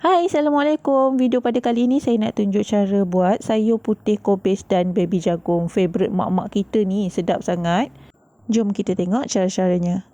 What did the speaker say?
Hai, Assalamualaikum. Video pada kali ini saya nak tunjuk cara buat sayur putih kobis dan baby jagung. Favourite mak-mak kita ni, sedap sangat. Jom kita tengok cara-caranya.